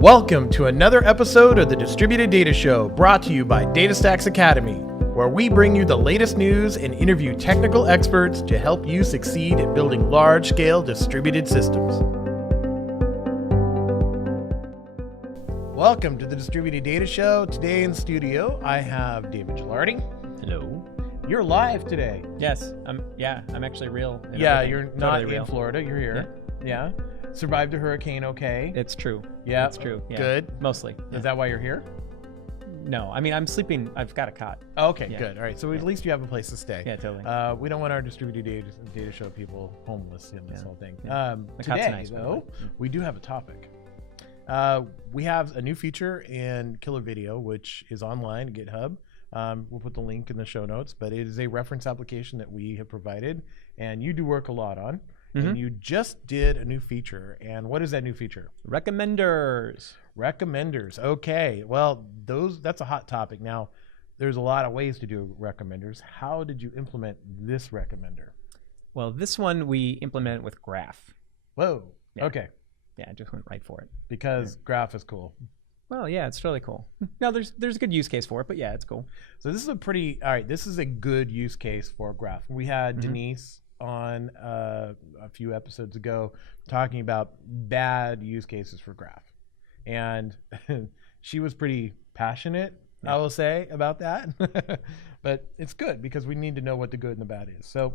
Welcome to another episode of the Distributed Data Show, brought to you by DataStax Academy, where we bring you the latest news and interview technical experts to help you succeed at building large-scale distributed systems. Welcome to the Distributed Data Show. Today in studio, I have David Gilardi. Hello. You're live today. Yes, I'm actually real. Yeah, you're totally not real. in Florida. You're here. Yeah. Survived a hurricane okay? It's true. Yeah. It's true. Yeah. Good. Mostly. Is that why you're here? No, I mean, I'm sleeping. I've got a cot. Oh, okay, Yeah. good. All right, so at least you have a place to stay. Yeah, totally. We don't want our distributed data show people homeless in this whole thing. Yeah. The cot's Today, nice, by the though, way. we do have a topic. We have a new feature in KillrVideo, which is online, GitHub. We'll put the link in the show notes, but it is a reference application that we have provided, and you do work a lot on. Mm-hmm. And you just did a new feature. And what is that new feature? Recommenders. Recommenders. Okay. Well, that's a hot topic. Now, there's a lot of ways to do recommenders. How did you implement this recommender? Well, this one we implemented with Graph. Whoa. Yeah. Okay. Yeah, I just went right for it. Because Graph is cool. Well, yeah, it's really cool. No, there's a good use case for it, but yeah, it's cool. So this is a good use case for Graph. We had Denise on a few episodes ago talking about bad use cases for Graph. And she was pretty passionate, I will say, about that. But it's good because we need to know what the good and the bad is. So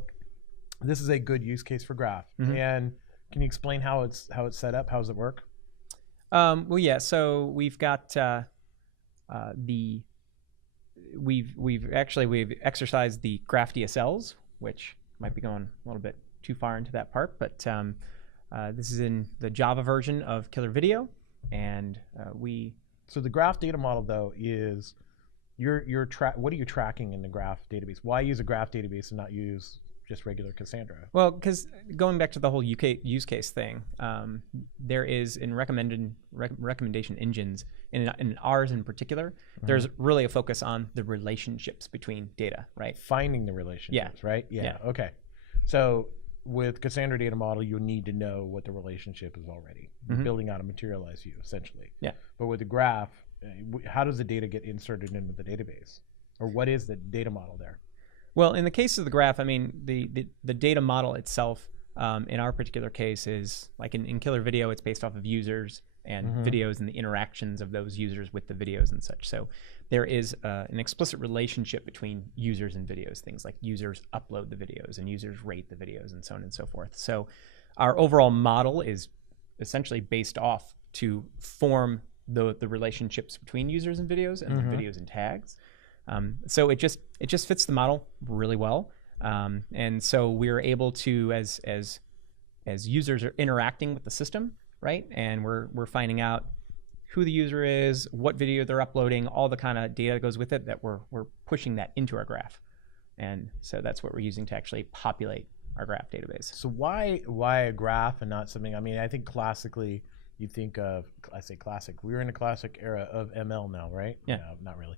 this is a good use case for Graph. And can you explain how it's set up? How does it work? Well, yeah. So we've got we've exercised the Graph DSLs, which might be going a little bit too far into that part, but this is in the Java version of KillrVideo, and So the Graph data model, though, is what are you tracking in the Graph database? Why use a Graph database and not use just regular Cassandra? Well, because going back to the whole use case thing, there is in recommendation engines, in ours in particular, there's really a focus on the relationships between data, right? Finding the relationships, right? Yeah. Okay. So with Cassandra data model, you need to know what the relationship is already. You're building out a materialized view, essentially. Yeah. But with the Graph, how does the data get inserted into the database? Or what is the data model there? Well, in the case of the Graph, I mean, the data model itself, in our particular case, is like in KillrVideo, it's based off of users and videos and the interactions of those users with the videos and such. So there is an explicit relationship between users and videos, things like users upload the videos and users rate the videos and so on and so forth. So our overall model is essentially based off to form the relationships between users and videos and the videos and tags. So it just fits the model really well, and so we're able to, as users are interacting with the system, right, and we're finding out who the user is, what video they're uploading, all the kind of data that goes with it, that we're pushing that into our Graph, and so that's what we're using to actually populate our Graph database. So why a Graph and not something? I mean, I think classically, you think of, I say classic, we're in a classic era of ML now, right? Yeah. No, not really.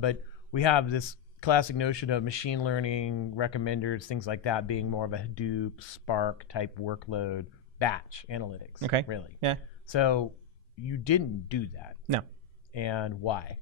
But we have this classic notion of machine learning, recommenders, things like that being more of a Hadoop, Spark type workload, batch analytics. Okay. Really. Yeah. So you didn't do that. No. And why?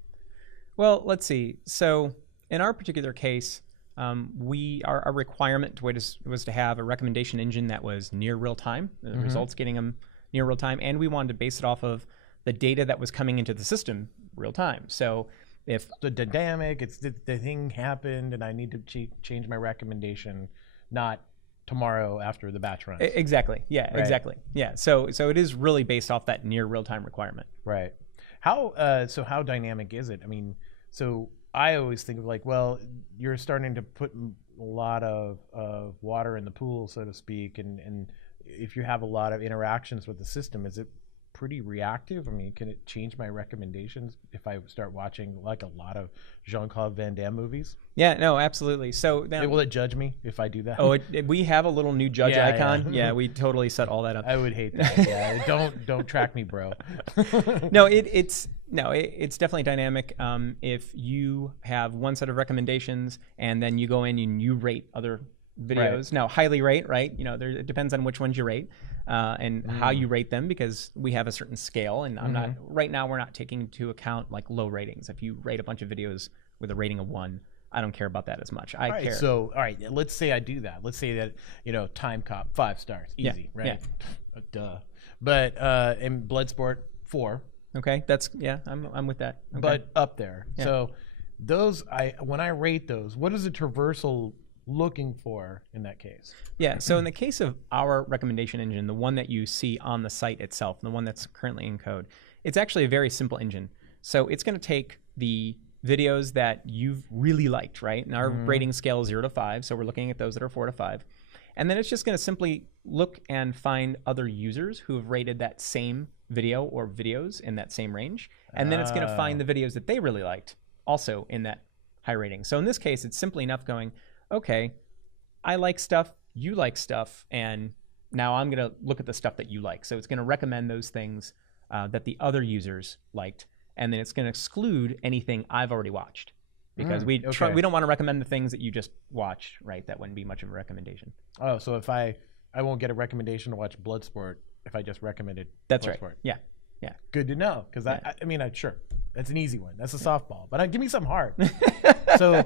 Well, let's see. So in our particular case, our requirement was to have a recommendation engine that was near real time, the results getting them near real time, and we wanted to base it off of the data that was coming into the system real time. So if the dynamic, it's the thing happened and I need to change my recommendation, not tomorrow after the batch runs. Exactly. Yeah, right. Exactly. Yeah. So it is really based off that near real time requirement. Right. How dynamic is it? I mean, so I always think of like, well, you're starting to put a lot of water in the pool, so to speak, and if you have a lot of interactions with the system, is it pretty reactive? I mean, can it change my recommendations if I start watching like a lot of Jean-Claude Van Damme movies? Yeah, no, absolutely. So now, will it judge me if I do that? Oh, we have a little new judge icon. Yeah. Yeah, we totally set all that up. I would hate that. Yeah, don't track me, bro. No, it's definitely dynamic. If you have one set of recommendations and then you go in and you rate other videos. Now, highly rate, right? You know, it depends on which ones you rate and how you rate them, because we have a certain scale, and I'm not right now. We're not taking into account like low ratings. If you rate a bunch of videos with a rating of 1, I don't care about that as much. I care. So, all right, let's say I do that. Let's say that, you know, Time Cop 5 stars, easy, right? Yeah. Duh. But in Bloodsport 4. Okay, that's I'm with that. Okay. But up there. Yeah. So those when I rate those, what is the traversal looking for in that case? Yeah, so in the case of our recommendation engine, the one that you see on the site itself, the one that's currently in code, it's actually a very simple engine. So it's going to take the videos that you've really liked, right? And our rating scale is 0 to 5, so we're looking at those that are 4 to 5. And then it's just going to simply look and find other users who have rated that same video or videos in that same range. And then it's going to find the videos that they really liked also in that high rating. So in this case, it's simply enough going, okay, I like stuff, you like stuff, and now I'm going to look at the stuff that you like. So it's going to recommend those things that the other users liked, and then it's going to exclude anything I've already watched, because we don't want to recommend the things that you just watched, right? That wouldn't be much of a recommendation. Oh, so if I won't get a recommendation to watch Bloodsport if I just recommended That's Bloodsport. Right. Yeah. Yeah. Good to know, because I mean, sure, that's an easy one. That's a softball, but give me something hard. So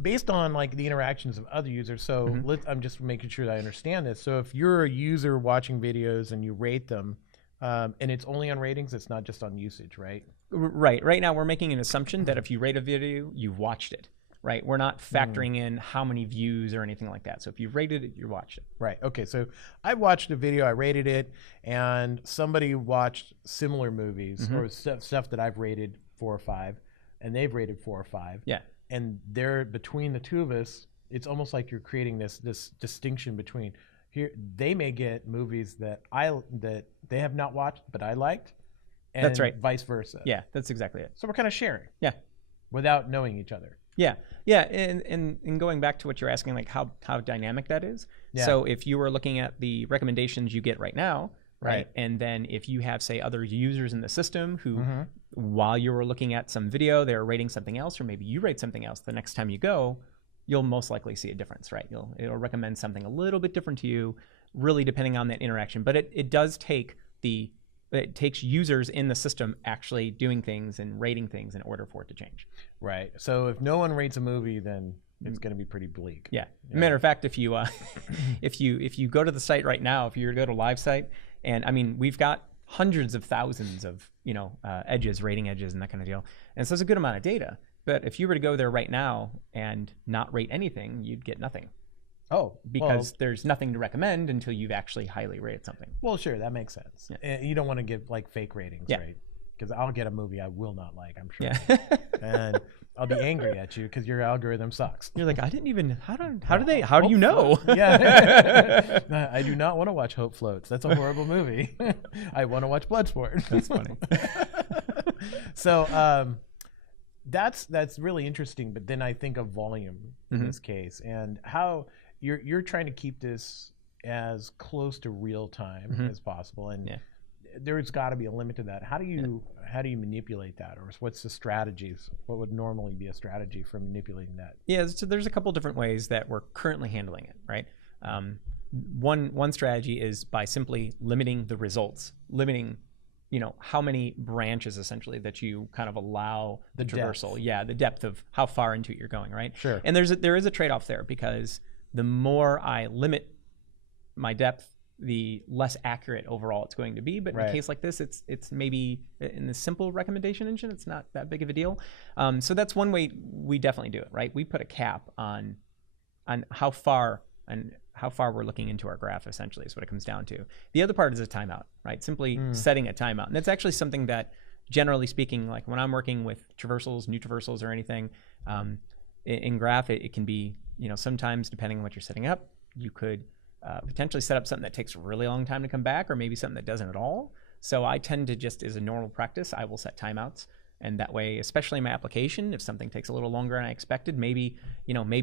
based on like the interactions of other users, so I'm just making sure that I understand this. So if you're a user watching videos and you rate them, and it's only on ratings, it's not just on usage, right? Right. Right now, we're making an assumption that if you rate a video, you've watched it, right? We're not factoring in how many views or anything like that. So if you've rated it, you watched it. Right. Okay. So I watched a video, I rated it, and somebody watched similar movies or stuff that I've rated 4 or 5, and they've rated 4 or 5. Yeah. And they're between the two of us. It's almost like you're creating this distinction between here. They may get movies that they have not watched, but I liked. And that's right. Vice versa. Yeah, that's exactly it. So we're kind of sharing. Yeah. Without knowing each other. Yeah. Yeah. And going back to what you're asking, like how dynamic that is. Yeah. So if you were looking at the recommendations you get right now, right? And then if you have, say, other users in the system who, while you were looking at some video, they're rating something else, or maybe you rate something else, the next time you go, you'll most likely see a difference, right? It'll recommend something a little bit different to you, really depending on that interaction. But it does take it takes users in the system actually doing things and rating things in order for it to change. Right. So if no one rates a movie, then it's going to be pretty bleak. Yeah. Matter of fact, if you if you go to the site right now, if you were to go to live site, and I mean, we've got hundreds of thousands of edges, rating edges, and that kind of deal, and so it's a good amount of data. But if you were to go there right now and not rate anything, you'd get nothing. Oh, because there's nothing to recommend until you've actually highly rated something. Well, sure, that makes sense. Yeah. You don't want to give like fake ratings, right? Because I'll get a movie I will not like, I'm sure. Yeah. And I'll be angry at you because your algorithm sucks. You're like, I didn't even. How do you know? Yeah. I do not want to watch Hope Floats. That's a horrible movie. I want to watch Bloodsport. That's funny. So that's really interesting. But then I think of volume in this case, and how you're trying to keep this as close to real time as possible, and there's got to be a limit to that. How do you manipulate that, or what's the strategies? What would normally be a strategy for manipulating that? Yeah, so there's a couple different ways that we're currently handling it, right? One strategy is by simply limiting the results, limiting how many branches essentially that you kind of allow the traversal. Yeah, the depth of how far into it you're going, right? Sure. And there is a trade-off there, because the more I limit my depth, the less accurate overall it's going to be. But in a case like this, it's maybe in the simple recommendation engine, it's not that big of a deal. So that's one way we definitely do it, right? We put a cap on how far we're looking into our graph, essentially, is what it comes down to. The other part is a timeout, right? Simply setting a timeout. And that's actually something that, generally speaking, like when I'm working with traversals, new traversals or anything, in graph, it can be, sometimes depending on what you're setting up, you could potentially set up something that takes a really long time to come back, or maybe something that doesn't at all. So I tend to just, as a normal practice, I will set timeouts. And that way, especially in my application, if something takes a little longer than I expected, maybe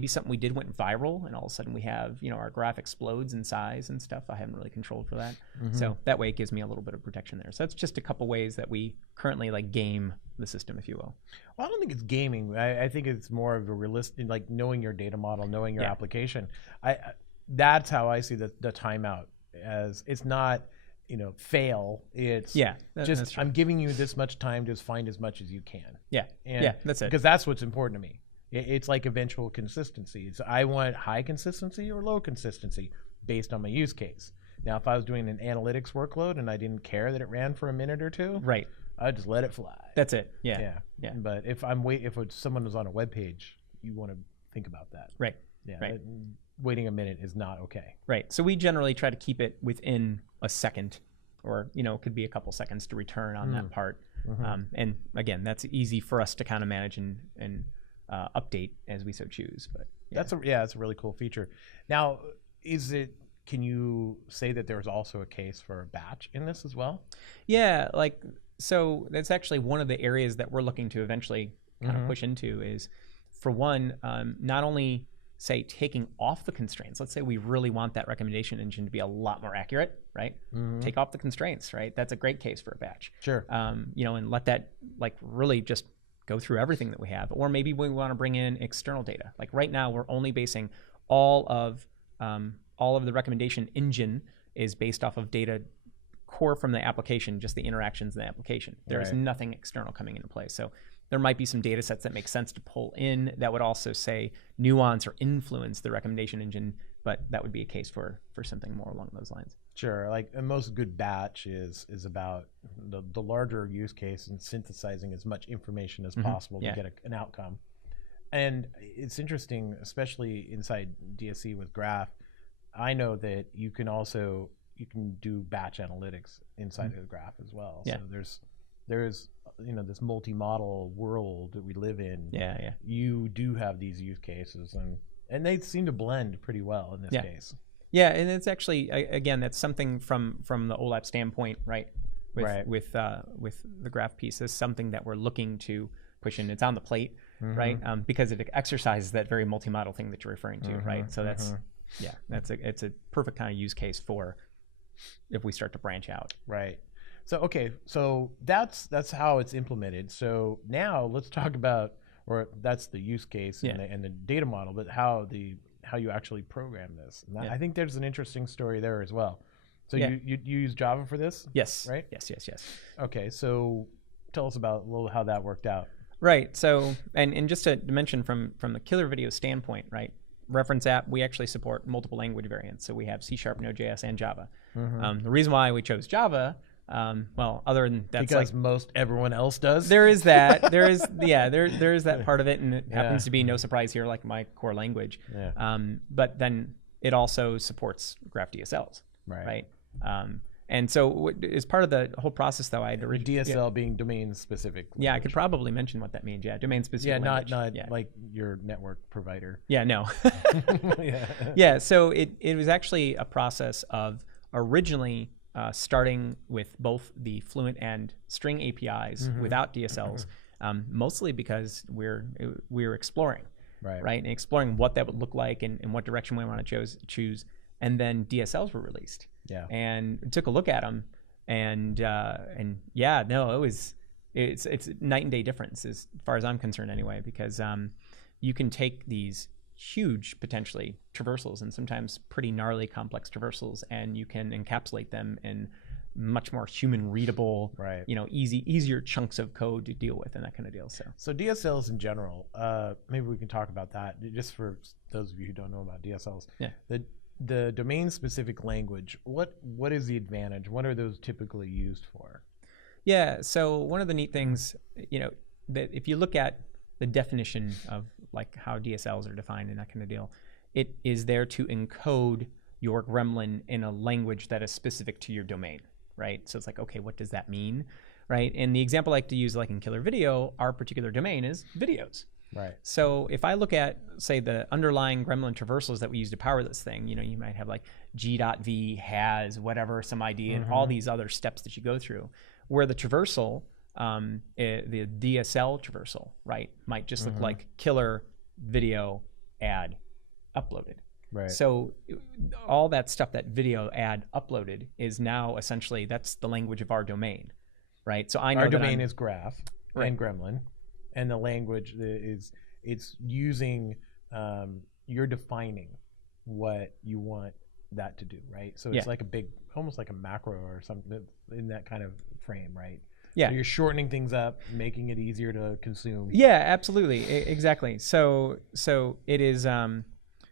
something we did went viral, and all of a sudden we have, our graph explodes in size and stuff. I haven't really controlled for that. So that way it gives me a little bit of protection there. So that's just a couple ways that we currently like game the system, if you will. Well, I don't think it's gaming. I think it's more of a realistic, like knowing your data model, knowing your application. That's how I see the timeout, as it's not, fail. It's just I'm giving you this much time to find as much as you can. And that's it. Because that's what's important to me. It's like eventual consistency. It's I want high consistency or low consistency based on my use case. Now, if I was doing an analytics workload and I didn't care that it ran for a minute or two, I'd just let it fly. That's it. Yeah. But if someone was on a web page, you want to think about that. Waiting a minute is not okay. So we generally try to keep it within a second, or it could be a couple seconds to return on that part. And again, that's easy for us to kind of manage and update as we so choose. But that's a really cool feature. Now, can you say that there's also a case for a batch in this as well? So that's actually one of the areas that we're looking to eventually kind of push into is, for one, not only say taking off the constraints. Let's say we really want that recommendation engine to be a lot more accurate, right? Take off the constraints, right? That's a great case for a batch. Sure. And let that like really just go through everything that we have. Or maybe we want to bring in external data. Like right now, we're only basing all of the recommendation engine is based off of data core from the application, just the interactions in the application. There is nothing external coming into play. So there might be some data sets that make sense to pull in that would also say nuance or influence the recommendation engine, but that would be a case for something more along those lines. Sure. Like a most good batch is about the larger use case and synthesizing as much information as possible to get an outcome. And it's interesting, especially inside DSE with Graph. I know that you can do batch analytics inside of the Graph as well. So there's this multi-model world that we live in. You do have these use cases, and they seem to blend pretty well in this case. And it's actually, again, that's something from the OLAP standpoint, right? With the Graph piece is something that we're looking to push in. It's on the plate, right? Because it exercises that very multi-model thing that you're referring to, right? So that's it's a perfect kind of use case for if we start to branch out. So that's how it's implemented. So now let's talk about, or that's the use case and the data model, but how you actually program this. And I think there's an interesting story there as well. So you use Java for this? Yes. Right? Yes. Okay, so tell us about a little how that worked out. Right. So and just to mention from the KillrVideo standpoint, right? Reference app, we actually support multiple language variants. So we have C#, Node.js, and Java. The reason why we chose Java, other than that's because most everyone else does. There is that. There is that part of it, and it happens to be no surprise here, like my core language. But then it also supports Graph DSLs, right? And so as part of the whole process, though, I had DSL being domain specific. Yeah, I could probably mention what that means. Yeah, domain specific. Not like your network provider. Yeah, no. So it was actually a process of originally starting with both the Fluent and String APIs without DSLs, mostly because we're exploring, right, and exploring what that would look like and what direction we want to choose. And then DSLs were released. And took a look at them, it's night and day difference as far as I'm concerned anyway, because you can take these huge potentially traversals and sometimes pretty gnarly complex traversals, and you can encapsulate them in much more human readable, easier chunks of code to deal with and that kind of deal. So DSLs in general, maybe we can talk about that just for those of you who don't know about DSLs. The domain-specific language, what is the advantage? What are those typically used for? So one of the neat things, that if you look at the definition of like how DSLs are defined and that kind of deal, it is there to encode your gremlin in a language that is specific to your domain, right? So it's like, okay, what does that mean, right? And the example I like to use, like in KillrVideo, our particular domain is videos. So if I look at, say, the underlying gremlin traversals that we use to power this thing, you might have like g.v has whatever, some ID, and all these other steps that you go through, where the traversal the DSL traversal, right, might just look like killer video ad uploaded. Right. So all that stuff, that video ad uploaded, is now essentially, that's the language of our domain, right? So I know our domain is graph and gremlin, and the language is it's using you're defining what you want that to do, right? So it's like a big, almost like a macro or something in that kind of frame, right? Yeah. So you're shortening things up, making it easier to consume. Yeah, absolutely, exactly. So it is.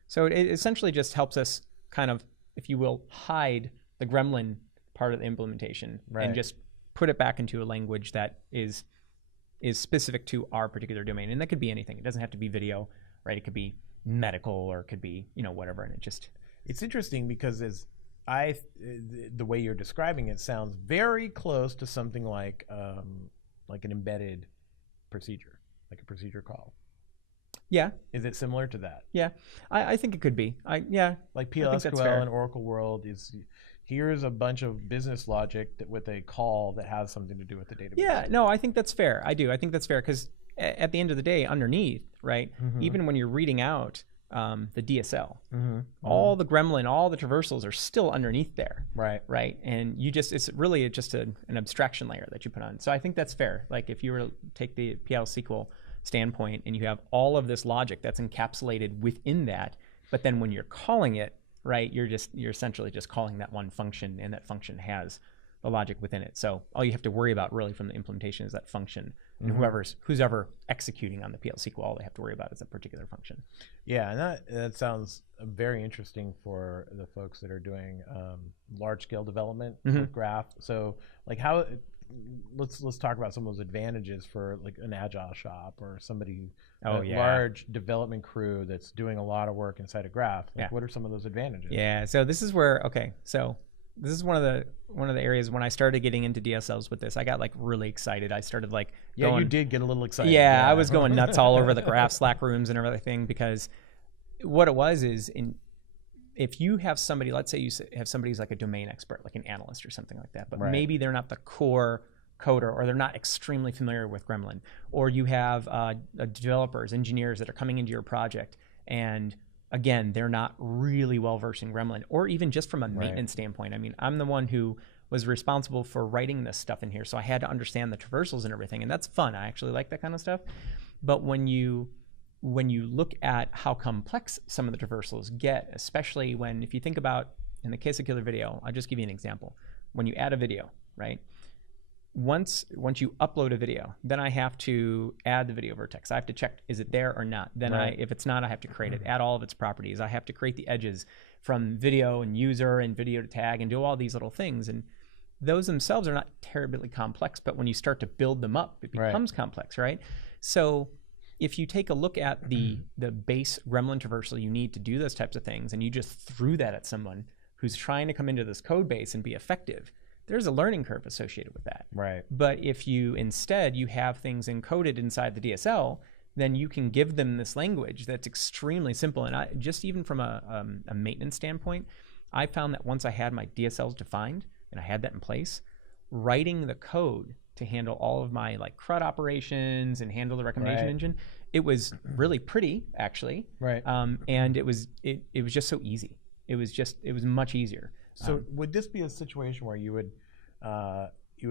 So it essentially just helps us kind of, if you will, hide the gremlin part of the implementation and just put it back into a language that is specific to our particular domain. And that could be anything. It doesn't have to be video, right? It could be medical, or it could be, whatever. And it's interesting because the way you're describing it sounds very close to something like an embedded procedure, like a procedure call. Yeah. Is it similar to that? Yeah, I think it could be. Like PLSQL and Oracle World is, here's a bunch of business logic with a call that has something to do with the database. Yeah, no, I think that's fair. I do. I think that's fair because at the end of the day, underneath, right, even when you're reading out the DSL, all the gremlin, all the traversals are still underneath there. Right. And it's really just an abstraction layer that you put on. So I think that's fair. Like if you were to take the PL/SQL standpoint and you have all of this logic that's encapsulated within that, but then when you're calling it, right, you're essentially just calling that one function, and that function has the logic within it. So all you have to worry about really from the implementation is that function, and who's ever executing on the PL/SQL, all they have to worry about is that particular function. Yeah, and that sounds very interesting for the folks that are doing large scale development with Graph. So like how let's talk about some of those advantages for like an agile shop or somebody, large development crew that's doing a lot of work inside a Graph. Like what are some of those advantages? Yeah, so this is where, so this is one of the areas when I started getting into DSLs with this, I got like really excited. I started like you did get a little excited. Yeah, I was going nuts all over the Graph Slack rooms and everything, because what it was is, if you have somebody, let's say you have somebody who's like a domain expert, like an analyst or something like that, but maybe they're not the core coder, or they're not extremely familiar with Gremlin, or you have developers, engineers that are coming into your project, and again, they're not really well versed in Gremlin, or even just from a maintenance standpoint. I mean, I'm the one who was responsible for writing this stuff in here, so I had to understand the traversals and everything, and that's fun. I actually like that kind of stuff. But when you look at how complex some of the traversals get, especially if you think about, in the case of KillrVideo, I'll just give you an example. When you add a video, right? Once you upload a video, then I have to add the video vertex. I have to check, is it there or not? Then if it's not, I have to create it, add all of its properties. I have to create the edges from video and user and video to tag and do all these little things. And those themselves are not terribly complex, but when you start to build them up, it becomes complex, right? So if you take a look at the base Gremlin traversal you need to do those types of things, and you just threw that at someone who's trying to come into this code base and be effective, there's a learning curve associated with that. Right. But if you instead you have things encoded inside the DSL, then you can give them this language that's extremely simple. And just even from a maintenance standpoint, I found that once I had my DSLs defined and I had that in place, writing the code to handle all of my like CRUD operations and handle the recommendation engine, it was really pretty actually. Right. And it was just so easy. It was much easier. So would this be a situation where you would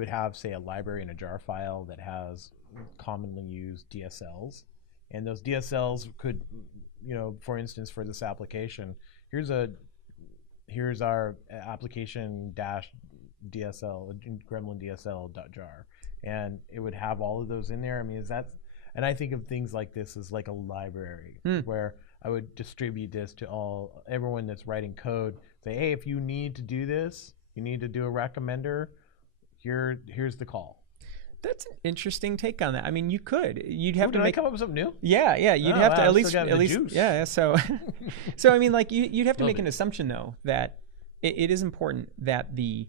have, say, a library in a jar file that has commonly used DSLs, and those DSLs could, for instance, for this application, here's our application dash DSL, Gremlin DSL.jar, and it would have all of those in there. I mean, and I think of things like this as like a library where I would distribute this to everyone that's writing code. Say, hey, if you need to do this, you need to do a recommender, here's the call. That's an interesting take on that. I mean, you'd have to come up with something new. Yeah, you'd have to at least juice. Yeah. So I mean, like you'd have to make an assumption though that it is important that the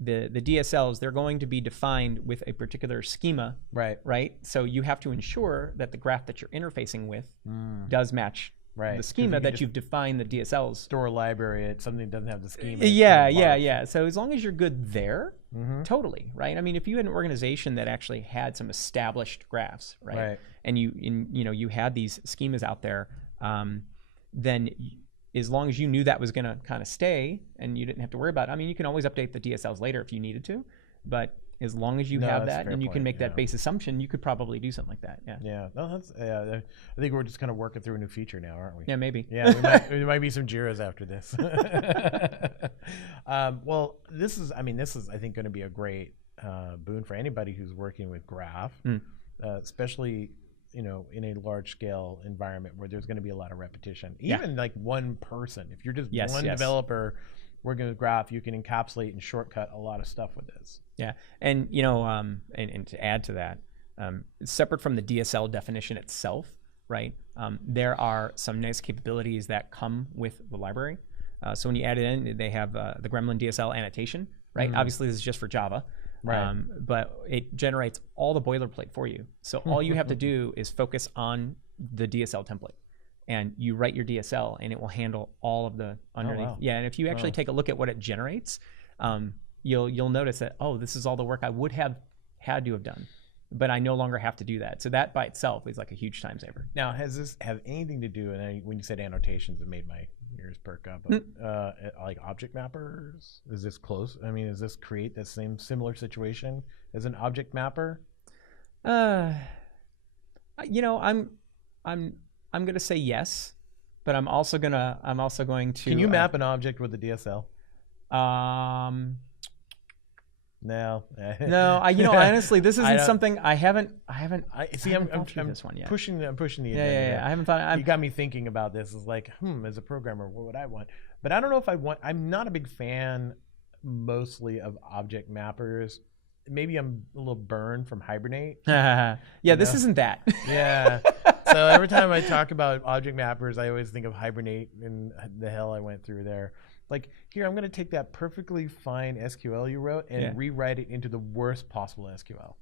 DSLs, they're going to be defined with a particular schema, right? So you have to ensure that the graph that you're interfacing with does match the schema that you've defined the DSLs. Store a library at something that doesn't have the schema. Yeah. So as long as you're good there, Totally, right? I mean, if you had an organization that actually had some established graphs, right? And you had these schemas out there, then as long as you knew that was going to kind of stay and you didn't have to worry about it, I mean, you can always update the DSLs later if you needed to, but as long as you have that and you can make that base assumption, you could probably do something like that. Yeah. No, I think we're just kind of working through a new feature now, aren't we? Yeah, maybe. Yeah, there might be some JIRAs after this. Well, this is, I think, going to be a great boon for anybody who's working with Graph, especially, in a large scale environment where there's going to be a lot of repetition. Even like one person, if you're just one developer working with Graph, you can encapsulate and shortcut a lot of stuff with this. Yeah, and and to add to that, separate from the DSL definition itself, right? There are some nice capabilities that come with the library. So when you add it in, they have the Gremlin DSL annotation, right? Obviously, this is just for Java. Right. But it generates all the boilerplate for you. So all you have to do is focus on the DSL template, and you write your DSL, and it will handle all of the underneath. Yeah, and if you actually take a look at what it generates, you'll notice that, this is all the work I would have had to have done, but I no longer have to do that. So that by itself is like a huge time saver. Now, has this have anything to do? And when you said annotations, it made my ears perk up. Like object mappers, is this close? I mean, does this create the similar situation as an object mapper? I'm gonna say yes, but I'm also going to. Can you map an object with a DSL? No. No, honestly, this isn't something I haven't. I'm this one yet. Pushing the agenda. Yeah. I haven't thought. You got me thinking about this. Is like, as a programmer, what would I want? But I don't know if I want. I'm not a big fan, mostly, of object mappers. Maybe I'm a little burned from Hibernate. This isn't that. Yeah. So every time I talk about object mappers, I always think of Hibernate and the hell I went through there. Like, here, I'm going to take that perfectly fine SQL you wrote and rewrite it into the worst possible SQL.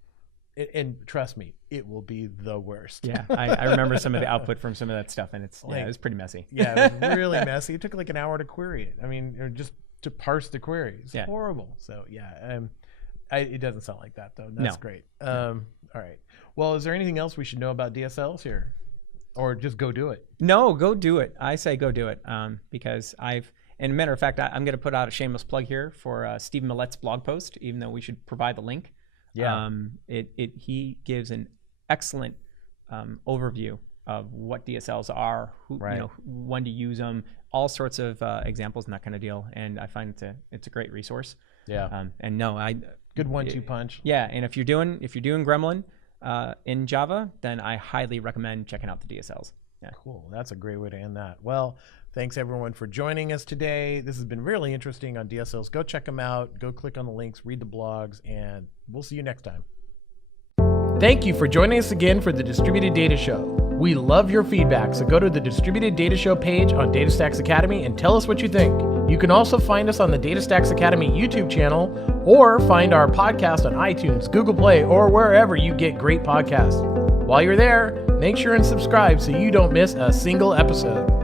And trust me, it will be the worst. Yeah, I remember some of the output from some of that stuff, and it was pretty messy. Yeah, it was really messy. It took like an hour to query it. I mean, just to parse the query. It's horrible. So, it doesn't sound like that, though. That's great. All right. Well, is there anything else we should know about DSLs here? Or just go do it? No, go do it. I say go do it because and a matter of fact, I'm going to put out a shameless plug here for Stephen Millett's blog post, even though we should provide the link. Yeah. He gives an excellent overview of what DSLs are, when to use them, all sorts of examples and that kind of deal. And I find it's a great resource. Yeah. Good 1-2 punch. Yeah, and if you're doing Gremlin in Java, then I highly recommend checking out the DSLs. Yeah. Cool. That's a great way to end that. Well, thanks everyone for joining us today. This has been really interesting on DSLs. Go check them out. Go click on the links, read the blogs, and we'll see you next time. Thank you for joining us again for the Distributed Data Show. We love your feedback, so go to the Distributed Data Show page on DataStax Academy and tell us what you think. You can also find us on the DataStax Academy YouTube channel or find our podcast on iTunes, Google Play, or wherever you get great podcasts. While you're there, make sure and subscribe so you don't miss a single episode.